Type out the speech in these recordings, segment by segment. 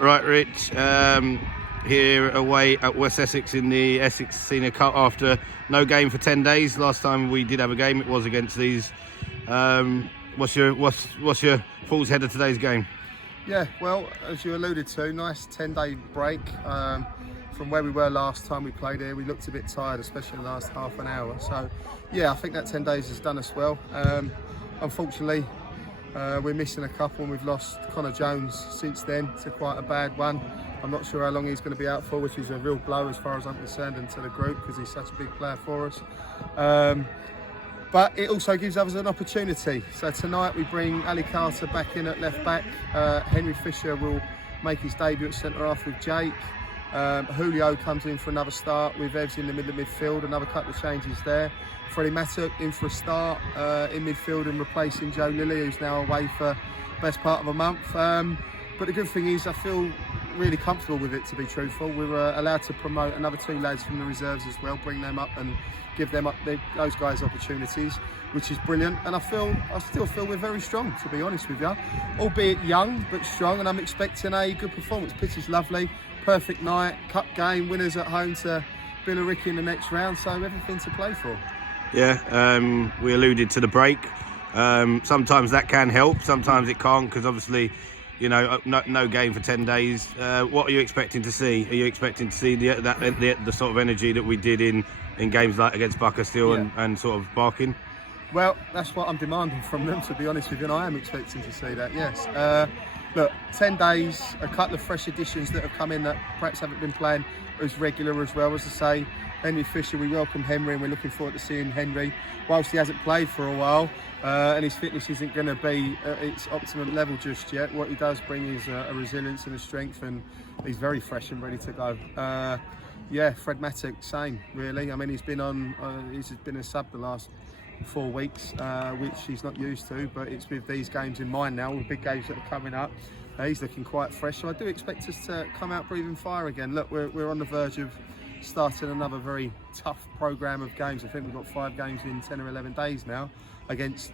Right, Rich. Here away at West Essex in the Essex Senior Cup after no game for 10 days. Last time we did have a game, it was against these. What's your thoughts ahead of today's game? Yeah, well, as you alluded to, nice 10-day break from where we were last time we played here. We looked a bit tired, especially in the last half an hour. So, yeah, I think that 10 days has done us well. Unfortunately, we're missing a couple and we've lost Connor Jones since then to quite a bad one. I'm not sure how long he's going to be out for, which is a real blow as far as I'm concerned and to the group because he's such a big player for us. But it also gives us an opportunity. So tonight we bring Ali Carter back in at left back. Henry Fisher will make his debut at centre half with Jake. Julio comes in for another start with Evs in the middle of midfield. Another couple of changes there. Freddie Mattock in for a start in midfield and replacing Joe Lilly, who's now away for the best part of a month. But the good thing is I feel really comfortable with it, to be truthful. We were allowed to promote another two lads from the reserves as well, bring them up and give them those guys opportunities, which is brilliant. And I still feel we're very strong, to be honest with you, albeit young but strong. And I'm expecting a good performance. Pitch is lovely, perfect night, cup game, winners at home to Billericay in the next round. So everything to play for. Yeah, we alluded to the break. Sometimes that can help, sometimes it can't, because obviously, you know, no game for 10 days. What are you expecting to see? Are you expecting to see the sort of energy that we did in games like against Buckersteel and sort of Barking? Well, that's what I'm demanding from them, to be honest with you, and I am expecting to see that, yes. Look, 10 days, a couple of fresh additions that have come in that perhaps haven't been playing as regular as well. As I say, Henry Fisher, we welcome Henry and we're looking forward to seeing Henry. Whilst he hasn't played for a while and his fitness isn't going to be at its optimum level just yet, what he does bring is a resilience and a strength, and he's very fresh and ready to go. Yeah, Fred Mattock, same really. I mean, he's been a sub the last 4 weeks, which he's not used to, but it's with these games in mind now, with big games that are coming up. He's looking quite fresh, so I do expect us to come out breathing fire again. Look, we're on the verge of starting another very tough programme of games. I think we've got 5 games in 10 or 11 days now against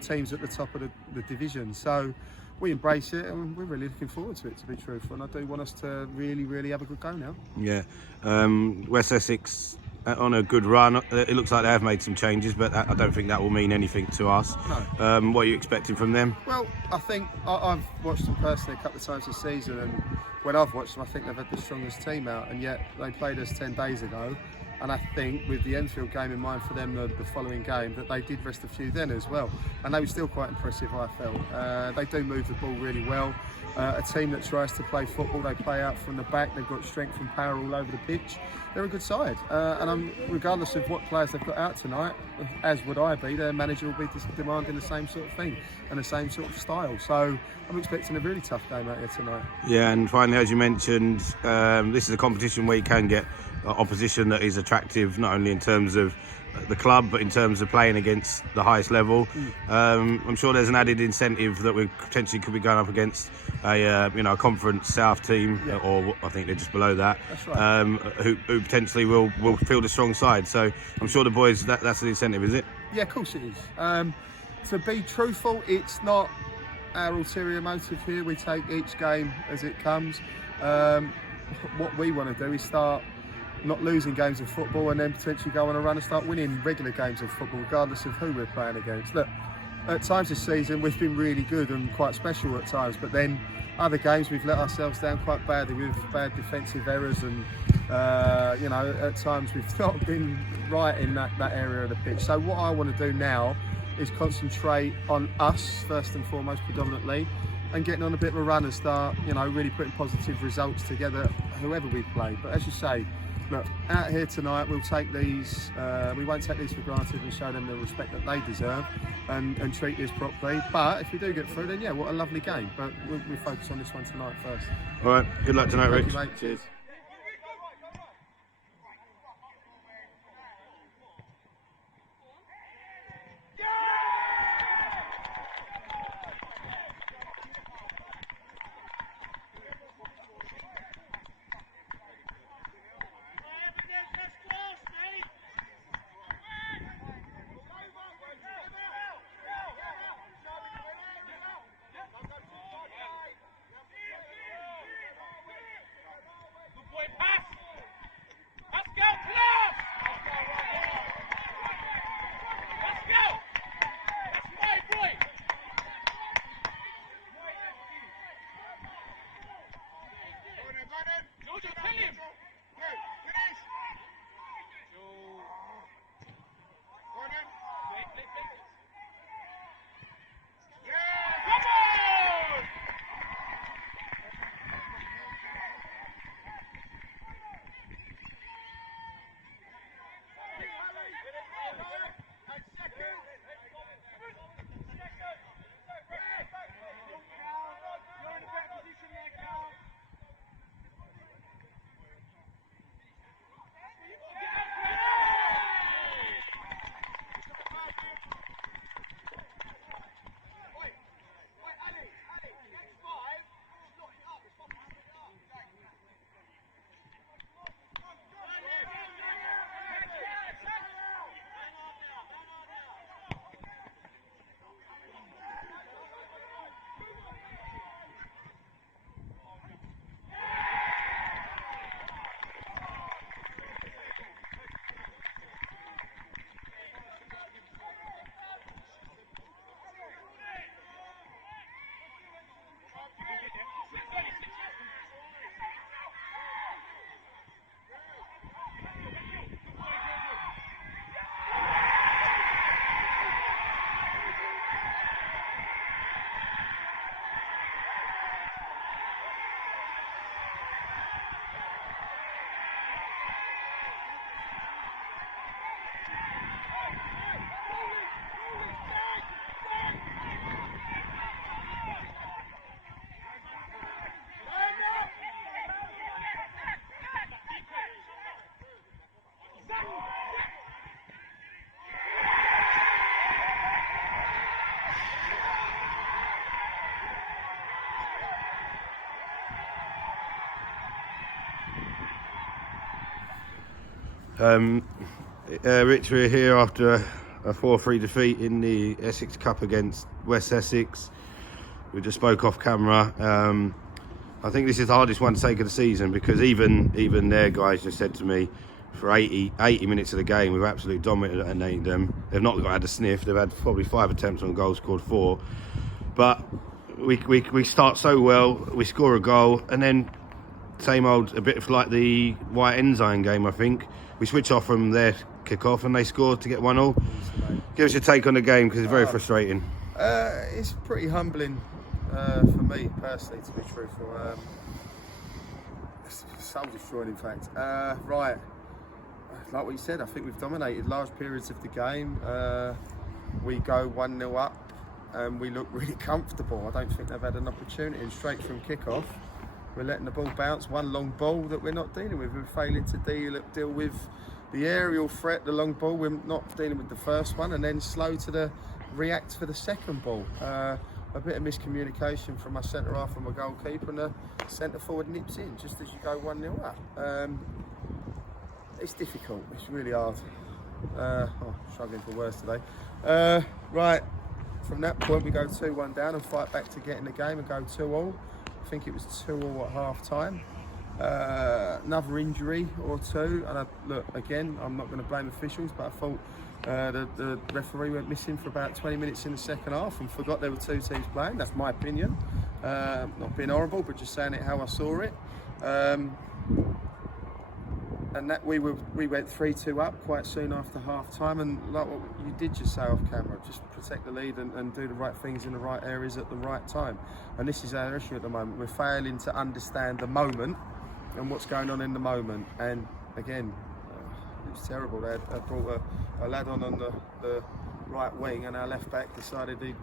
teams at the top of the division. So we embrace it and we're really looking forward to it, to be truthful. And I do want us to really, really have a good go now. Yeah. West Essex on a good run. It looks like they have made some changes, but I don't think that will mean anything to us. No. What are you expecting from them? Well, I think I've watched them personally a couple of times this season, and when I've watched them, I think they've had the strongest team out, and yet they played us 10 days ago. And I think with the Enfield game in mind for them, the following game, that they did rest a few then as well. And they were still quite impressive, I felt. They do move the ball really well. A team that tries to play football, they play out from the back. They've got strength and power all over the pitch. They're a good side. And regardless of what players they've got out tonight, as would I be, their manager will be demanding the same sort of thing and the same sort of style. So I'm expecting a really tough game out here tonight. Yeah, and finally, as you mentioned, this is a competition where you can get opposition that is attractive, not only in terms of the club but in terms of playing against the highest level. I'm sure there's an added incentive that we potentially could be going up against a conference south team, or I think they're just below that. That's right. Who potentially will field a strong side. So I'm sure the boys, that's the incentive, is it? Yeah, of course it is. To be truthful, it's not our ulterior motive here. We take each game as it comes. What we want to do is start not losing games of football and then potentially go on a run and start winning regular games of football, regardless of who we're playing against. Look, at times this season we've been really good and quite special at times, but then other games we've let ourselves down quite badly with bad defensive errors, and at times we've not been right in that area of the pitch. So what I want to do now is concentrate on us first and foremost, predominantly, and getting on a bit of a run and start, really putting positive results together, whoever we play. But as you say, look, out here tonight, we'll take these. We won't take these for granted and show them the respect that they deserve, and treat this properly. But if we do get through, then yeah, what a lovely game. But we focus on this one tonight first. All right. Good luck tonight, Rich. Thank you, mate. Cheers. Rich, we're here after a 4-3 defeat in the Essex Cup against West Essex. We just spoke off camera. I think this is the hardest one to take of the season, because even their guys just said to me, for 80 minutes of the game, we've absolutely dominated them. They've not had a sniff. They've had probably 5 attempts on goal, scored 4. But we start so well, we score a goal, and then same old, a bit like the White Ensign game, I think. We switch off from their kick-off and they scored to get 1-1. Give us your take on the game, because it's very frustrating. It's pretty humbling for me personally, to be truthful. It's soul-destroying, in fact. Right, like what you said, I think we've dominated large periods of the game. We go 1-0 up and we look really comfortable. I don't think they've had an opportunity, and straight from kick-off we're letting the ball bounce, one long ball that we're not dealing with. We're failing to deal with the aerial threat, the long ball. We're not dealing with the first one, and then slow to react for the second ball. A bit of miscommunication from my centre half and my goalkeeper, and the centre forward nips in just as you go 1-0 up. It's difficult, it's really hard. Struggling for words today. Right, from that point we go 2-1 down and fight back to get in the game and go 2-2. I think it was 2-2 at half time. Another injury or two, and look, again, I'm not going to blame officials, but I thought the referee went missing for about 20 minutes in the second half and forgot there were 2 teams playing. That's my opinion. Not being horrible, but just saying it how I saw it. And that we went 3-2 up quite soon after half time, and like what you did just say off camera, just protect the lead and do the right things in the right areas at the right time. And this is our issue at the moment. We're failing to understand the moment and what's going on in the moment. And again, it was terrible. They brought a lad on the right wing, and our left back decided he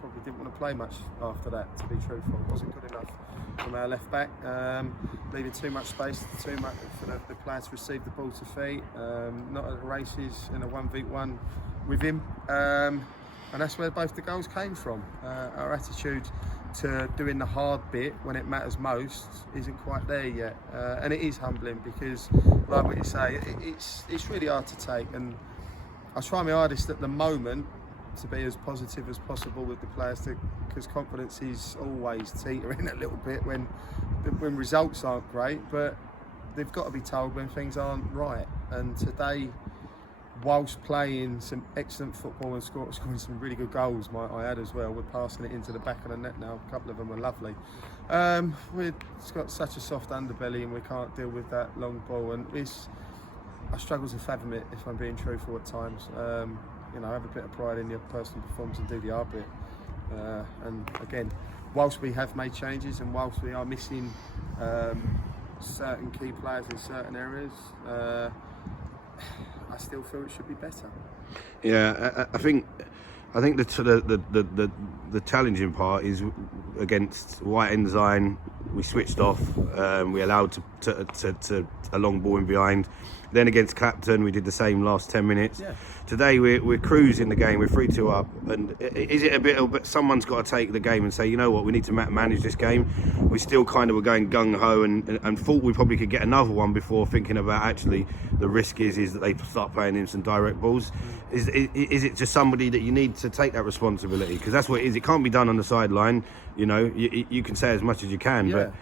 probably didn't want to play much after that, to be truthful. It wasn't good enough from our left back, leaving too much space, too much for the player to receive the ball to feet, not at the races in a 1v1 with him, and that's where both the goals came from. Our attitude to doing the hard bit when it matters most isn't quite there yet, and it is humbling, because like what you say, it's really hard to take, and I try my hardest at the moment to be as positive as possible with the players, because confidence is always teetering a little bit when results aren't great, but they've got to be told when things aren't right. And today, whilst playing some excellent football and scoring some really good goals, might I add as well, we're passing it into the back of the net now. A couple of them are lovely. We've got such a soft underbelly and we can't deal with that long ball, and I struggle to fathom it, if I'm being truthful at times. Have a bit of pride in your personal performance and do the hard bit. And again, whilst we have made changes and whilst we are missing certain key players in certain areas, I still feel it should be better. Yeah, I think the challenging part is against White Ensign. We switched off. We allowed to a long ball in behind. Then against Clapton, we did the same last 10 minutes. Yeah. Today we're cruising the game. We're 3-2 up, and is it a bit? But someone's got to take the game and say, you know what, we need to manage this game. We still kind of were going gung ho and thought we probably could get another one before thinking about actually the risk is that they start playing in some direct balls. Is it just somebody that you need to take that responsibility? Because that's what it is. It can't be done on the sideline. You can say as much as you can, yeah. But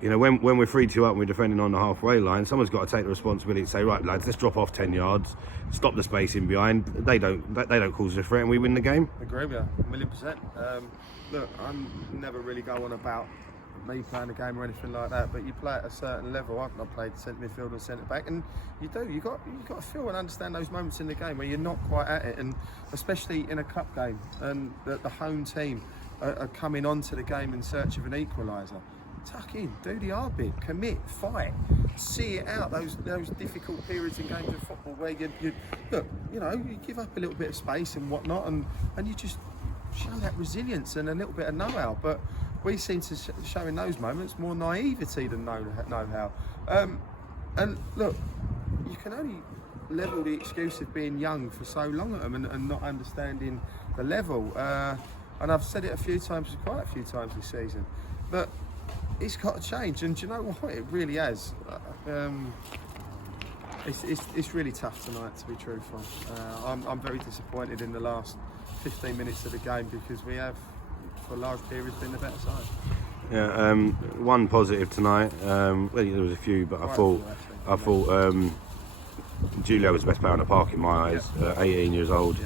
when we're 3-2 up and we're defending on the halfway line, someone's got to take the responsibility to say, right, lads, let's drop off 10 yards, stop the space in behind. They don't cause a threat, and we win the game. I agree with you, 1,000,000%. Look, I'm never really going about me playing a game or anything like that, but you play at a certain level. I've not played centre midfield or centre back, and you got to feel and understand those moments in the game where you're not quite at it, and especially in a cup game, and the home team are coming onto the game in search of an equaliser. Tuck in, do the hard bit, commit, fight, see it out. Those difficult periods in games of football where you give up a little bit of space and whatnot, and you just show that resilience and a little bit of know-how. But we seem to show in those moments more naivety than know-how. And look, you can only level the excuse of being young for so long at them and not understanding the level. And I've said it quite a few times this season, but it's got to change. And do you know what? It really has. It's really tough tonight, to be truthful. I'm very disappointed in the last 15 minutes of the game because we have, for large periods, been the better side. Yeah, one positive tonight. Well, there was a few, but I thought Julio was the best player on the park in my eyes. 18 years old,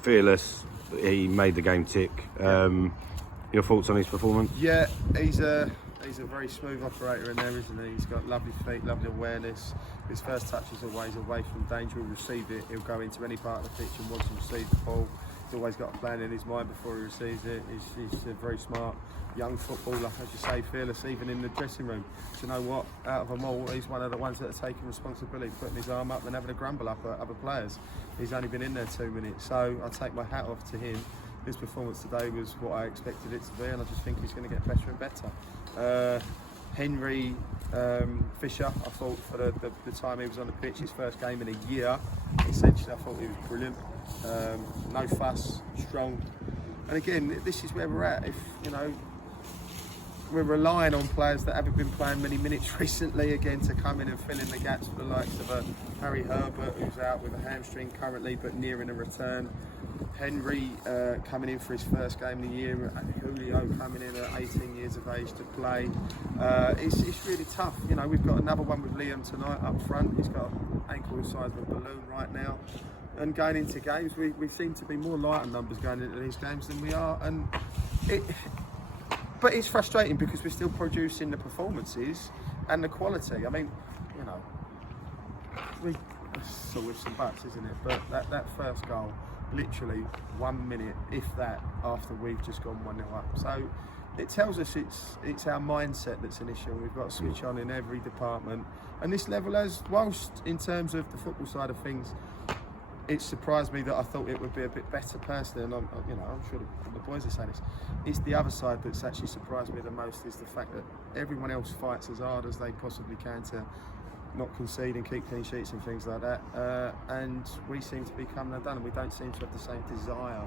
fearless. He made the game tick. Your thoughts on his performance? Yeah, he's a very smooth operator in there, isn't he? He's got lovely feet, lovely awareness. His first touch is always away from danger. He'll receive it. He'll go into any part of the pitch and want to receive the ball. He's always got a plan in his mind before he receives it. He's a very smart young footballer, as you say, fearless even in the dressing room. Do you know what? Out of them all, he's one of the ones that are taking responsibility, putting his arm up and having a grumble up at other players. He's only been in there 2 minutes, so I take my hat off to him. His performance today was what I expected it to be, and I just think he's going to get better and better. Henry Fisher, I thought for the time he was on the pitch, his first game in a year, essentially I thought he was brilliant. No fuss, strong. And again, this is where we're at. If we're relying on players that haven't been playing many minutes recently again to come in and fill in the gaps for the likes of Harry Herbert, who's out with a hamstring currently but nearing a return. Henry coming in for his first game of the year, and Julio coming in at 18 years of age to play. It's really tough. We've got another one with Liam tonight up front. He's got ankle the size of a balloon right now. And going into games, we seem to be more light on numbers going into these games than we are. But it's frustrating because we're still producing the performances and the quality. I mean, it's with some buts, isn't it? But that first goal, literally 1 minute, if that, after we've just gone 1-0 up. So it tells us it's our mindset that's an issue. We've got to switch on in every department. And this level has, whilst in terms of the football side of things, it surprised me that I thought it would be a bit better personally, and I'm sure the boys are saying this. It's the other side that's actually surprised me the most, is the fact that everyone else fights as hard as they possibly can to not concede and keep clean sheets and things like that, and we seem to be coming undone, and we don't seem to have the same desire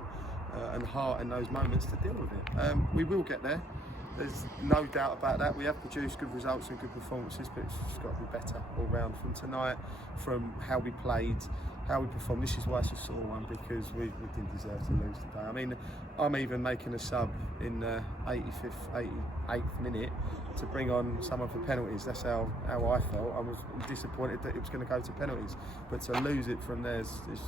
and heart in those moments to deal with it. We will get there. There's no doubt about that. We have produced good results and good performances, but it's just got to be better all round from tonight, from how we played, how we performed. This is why it's a sore one, because we didn't deserve to lose today. I mean, I'm even making a sub in the 88th minute to bring on someone for penalties. That's how I felt. I was disappointed that it was going to go to penalties, but to lose it from there is just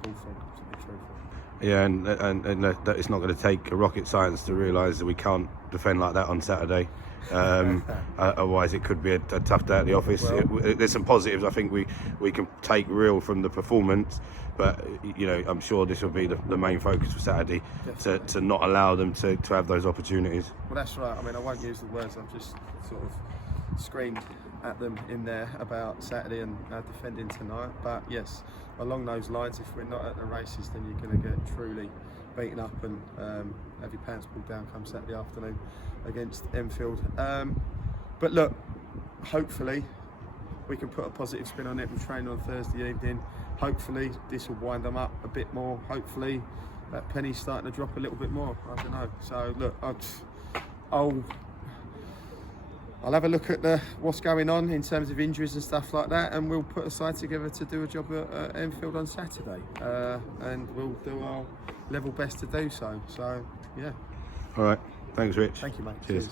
awful, to be truthful. Yeah, and that it's not going to take a rocket science to realise that we can't defend like that on Saturday. Otherwise, it could be a tough day at the office. There's some positives I think we can take real from the performance, but I'm sure this will be the main focus for Saturday, to not allow them to have those opportunities. Well, that's right. I mean, I won't use the words. I've just sort of screamed at them in there about Saturday and defending tonight. But yes, along those lines, if we're not at the races, then you're going to get truly beaten up and have your pants pulled down come Saturday afternoon against Enfield. But look, hopefully we can put a positive spin on it. We train on Thursday evening. Hopefully this will wind them up a bit more. Hopefully that penny's starting to drop a little bit more. I don't know. So look, I'll have a look at what's going on in terms of injuries and stuff like that, and we'll put a side together to do a job at Enfield on Saturday, and we'll do our level best to do so. So, yeah. All right. Thanks, Rich. Thank you, mate. Cheers.